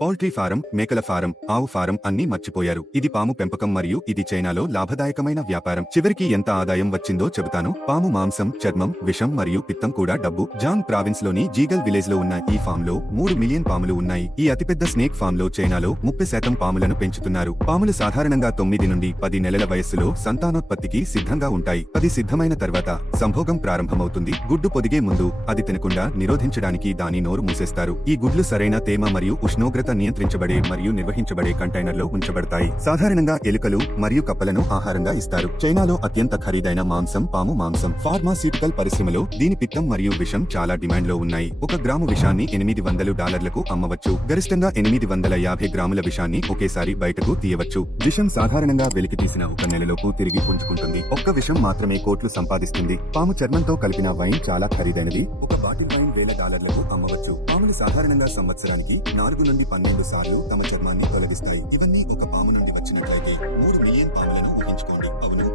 Poultry form, మేకల form, ఆవు form అన్నీ మర్చిపోయారు. ఇది పాము పెంపకం మరియు ఇది చైనాలో లాభదాయకమైన వ్యాపారం. చివరికి ఎంత ఆదాయం వచ్చిందో చెబుతాను. పాము మాంసం, చర్మం, విషం మరియు పిత్తం కూడా డబ్బు. జాంగ్ ప్రావిన్స్ లోని జీగల్ విలేజ్ లో ఉన్న ఈ ఫామ్ లో 3 మిలియన్ పాములు ఉన్నాయి. ఈ అతిపెద్ద స్నేక్ ఫామ్ లో చైనాలో 30% పాములను పెంచుతున్నారు. పాములు సాధారణంగా 9 నుండి 10 నెలల వయస్సులో సంతానోత్పత్తికి సిద్ధంగా ఉంటాయి. అది సిద్ధమైన తర్వాత సంభోగం ప్రారంభమవుతుంది. గుడ్డు పొదిగే ముందు అది తినకుండా నిరోధించడానికి దాని నోరు మూసేస్తారు. ఈ గుడ్లు సరైన తేమ మరియు ఉష్ణోగ్రత నియంత్రించబడే మరియు నిర్వహించబడే కంటైనర్లో ఉంచబడతాయి. సాధారణంగా ఎలుకలు మరియు కప్పలను ఆహారంగా ఇస్తారు. చైనాలో అత్యంత ఖరీదైన మాంసం పాము మాంసం. ఫార్మాస్యూటికల్ పరిశ్రమలో దీని పిత్తం మరియు విషం చాలా డిమాండ్ లో ఉన్నాయి. 1 గ్రాము విషాన్ని $800 అమ్మవచ్చు. గరిష్టంగా 850 గ్రాముల విషాన్ని ఒకేసారి బయటకు తీయవచ్చు. విషం సాధారణంగా వెలికి తీసిన 1 నెలలోపు తిరిగి పుంజుకుంటుంది. ఒక్క విషం మాత్రమే కోట్లు సంపాదిస్తుంది. పాము చర్మంతో కలిపిన వైన్ చాలా ఖరీదైనది. 1 బాటిల్ వైన్ $1000 అమ్మవచ్చు. పాములు సాధారణంగా సంవత్సరానికి 4 నుండి 12 సార్లు తమ చర్మాన్ని తొలగిస్తాయి. ఇవన్నీ ఒక పాము నుండి వచ్చినట్లయితే 3 మిలియన్ పాములను ఊహించుకోండి. అవును.